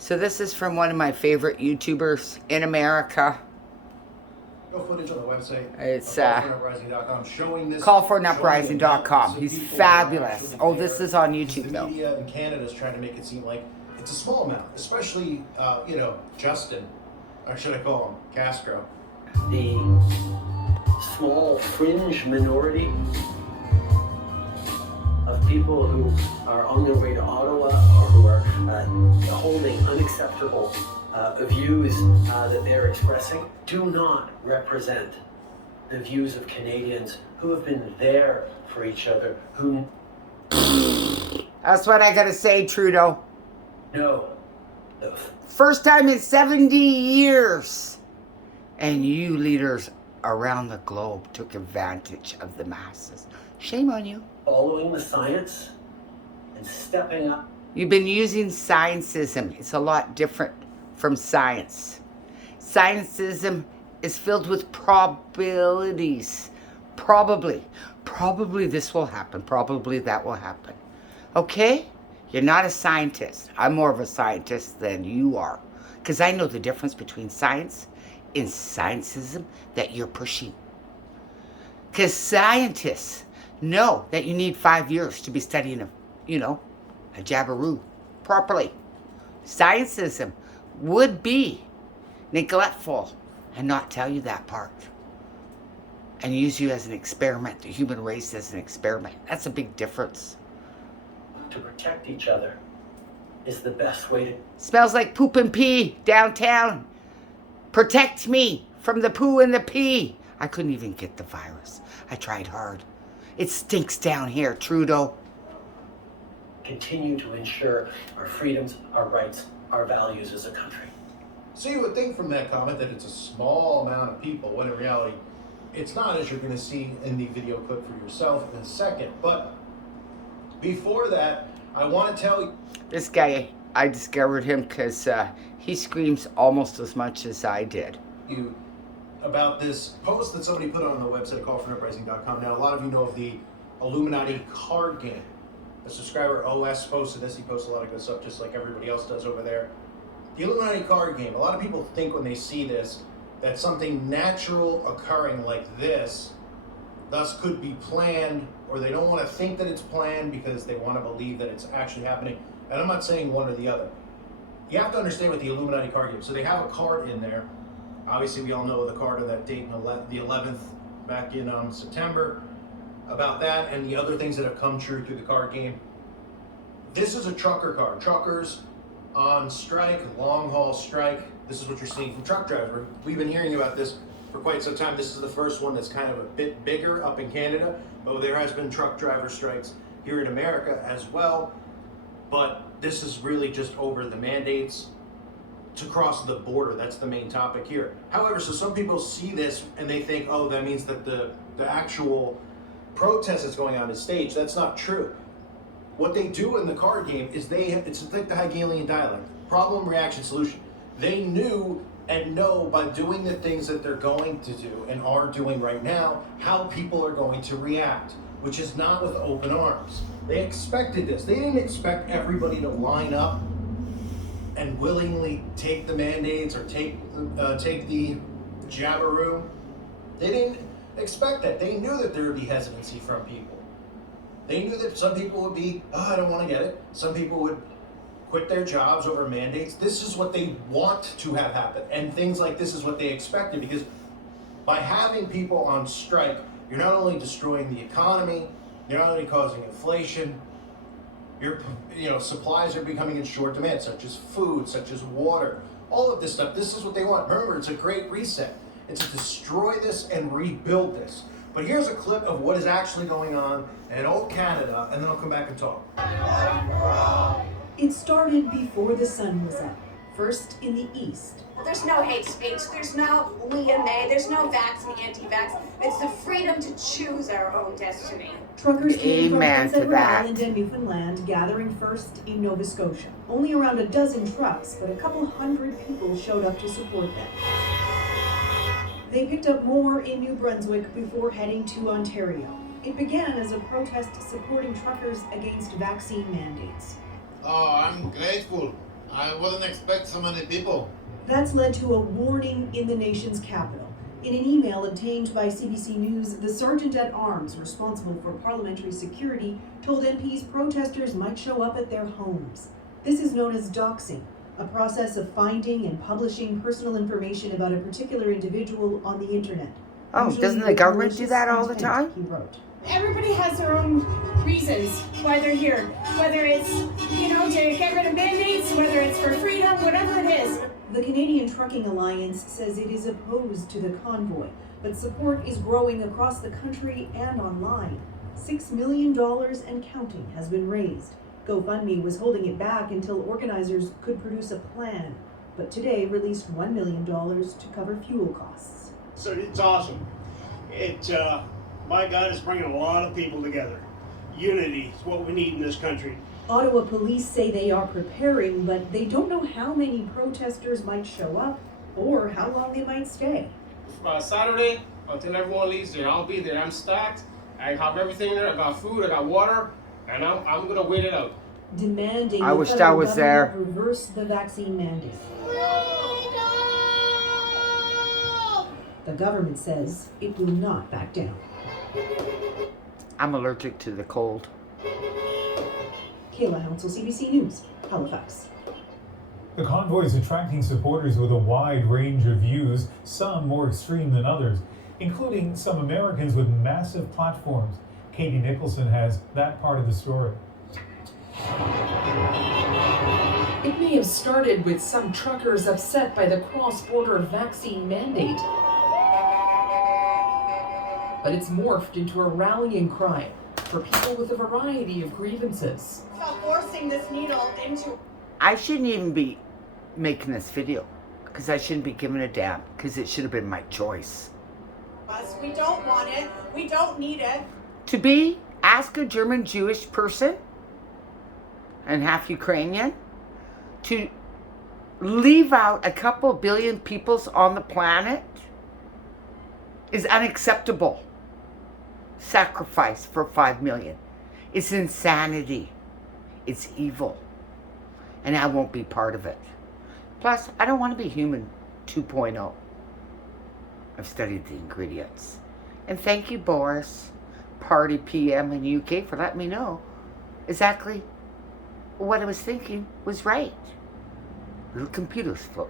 So this is from one of my favorite YouTubers in America. No footage on the website. It's callforanuprising.com showing this. Callforanuprising.com. He's fabulous. Oh, this is on YouTube the though. media in Canada is trying to make it seem like it's a small amount, especially Justin, or should I call him Castro? The small fringe minority of people who are on their way to Ottawa or who are holding unacceptable views that they're expressing do not represent the views of Canadians who have been there for each other, who That's what I gotta say, Trudeau. know. First time in 70 years. And you leaders around the globe took advantage of the masses. Shame on you. Following the science and stepping up. You've been using scientism. It's a lot different from science. Scientism is filled with probabilities. Probably this will happen. Probably that will happen. Okay? You're not a scientist. I'm more of a scientist than you are. Because I know the difference between science and scientism that you're pushing. Because scientists know that you need 5 years to be studying a jabberoo properly. Scientism would be neglectful and not tell you that part. And use you as an experiment, the human race as an experiment. That's a big difference. To protect each other is the best way to... Smells like poop and pee downtown. Protect me from the poo and the pee. I couldn't even get the virus. I tried hard. It stinks down here, Trudeau. Continue to ensure our freedoms, our rights, our values as a country. So you would think from that comment that it's a small amount of people, when in reality, it's not, as you're going to see in the video clip for yourself in a second. But before that, I want to tell you... This guy, I discovered him because he screams almost as much as I did. You about this post that somebody put on the website callforanuprising.com. Now, a lot of you know of the Illuminati card game. The subscriber OS posted this. He posts a lot of good stuff just like everybody else does over there. The Illuminati card game. A lot of people think when they see this that something natural occurring like this thus could be planned, or they don't want to think that it's planned because they want to believe that it's actually happening. And I'm not saying one or the other. You have to understand with the Illuminati card game. So they have a card in there. Obviously, we all know the card of that date, the 11th, back in September, about that and the other things that have come true through the card game. This is a trucker card. Truckers on strike, long haul strike. This is what you're seeing from truck drivers. We've been hearing about this for quite some time. This is the first one that's kind of a bit bigger up in Canada, but there has been truck driver strikes here in America as well. But this is really just over the mandates to cross the border. That's the main topic here. However, so some people see this and they think, oh, that means that the actual protest that's going on is staged. That's not true. What they do in the card game is it's like the Hegelian dialect. Problem, reaction, solution. They knew and know by doing the things that they're going to do and are doing right now, how people are going to react, which is not with open arms. They expected this. They didn't expect everybody to line up and willingly take the mandates or take the jabberoo. They didn't expect that. They knew that there would be hesitancy from people. They knew that some people would be, oh, I don't want to get it. Some people would quit their jobs over mandates. This is what they want to have happen. And things like this is what they expected, because by having people on strike, you're not only destroying the economy, you're not only causing inflation, supplies are becoming in short demand, such as food, such as water, all of this stuff. This is what they want. Remember, it's a great reset. It's to destroy this and rebuild this. But here's a clip of what is actually going on in old Canada, and then I'll come back and talk. It started before the sun was up, first in the east. There's no hate speech, there's no we and they, there's no vax and anti-vax. It's the freedom to choose our own destiny. Truckers came from Amen Prince to Edward that. Island and Newfoundland, gathering first in Nova Scotia. Only around a dozen trucks, but a couple hundred people showed up to support them. They picked up more in New Brunswick before heading to Ontario. It began as a protest supporting truckers against vaccine mandates. Oh, I'm grateful. I wasn't expect so many people. That's led to a warning in the nation's capital. In an email obtained by CBC News, the Sergeant at Arms responsible for parliamentary security told MPs protesters might show up at their homes. This is known as doxing, a process of finding and publishing personal information about a particular individual on the internet. Oh, Usually doesn't the with government do malicious that all the intent, time? He wrote. Everybody has their own reasons why they're here. Whether it's, to get rid of mandates, whether it's for freedom, whatever it is. The Canadian Trucking Alliance says it is opposed to the convoy, but support is growing across the country and online. $6 million and counting has been raised. GoFundMe was holding it back until organizers could produce a plan, but today released $1 million to cover fuel costs. So it's awesome. My God, it's bringing a lot of people together. Unity is what we need in this country. Ottawa police say they are preparing, but they don't know how many protesters might show up or how long they might stay. Saturday, until everyone leaves there, I'll be there. I'm stacked. I have everything there. I got food, I got water, and I'm gonna wait it out. Demanding I the wished I federal was there. government reverse the vaccine mandate. The government says it will not back down. I'm allergic to the cold. Kayla Hounsel, CBC News, Halifax. The convoy is attracting supporters with a wide range of views, some more extreme than others, including some Americans with massive platforms. Katie Nicholson has that part of the story. It may have started with some truckers upset by the cross-border vaccine mandate, but it's morphed into a rallying cry for people with a variety of grievances. Stop forcing this needle into I shouldn't even be making this video because I shouldn't be giving a damn because it should have been my choice. us. We don't want it. We don't need it. To ask a German Jewish person and half Ukrainian to leave out a couple billion peoples on the planet is unacceptable. Sacrifice for 5 million. It's insanity. It's evil. And I won't be part of it. Plus, I don't want to be human 2.0. I've studied the ingredients. And thank you, Boris, Party PM in UK, for letting me know exactly what I was thinking was right. Little computers floating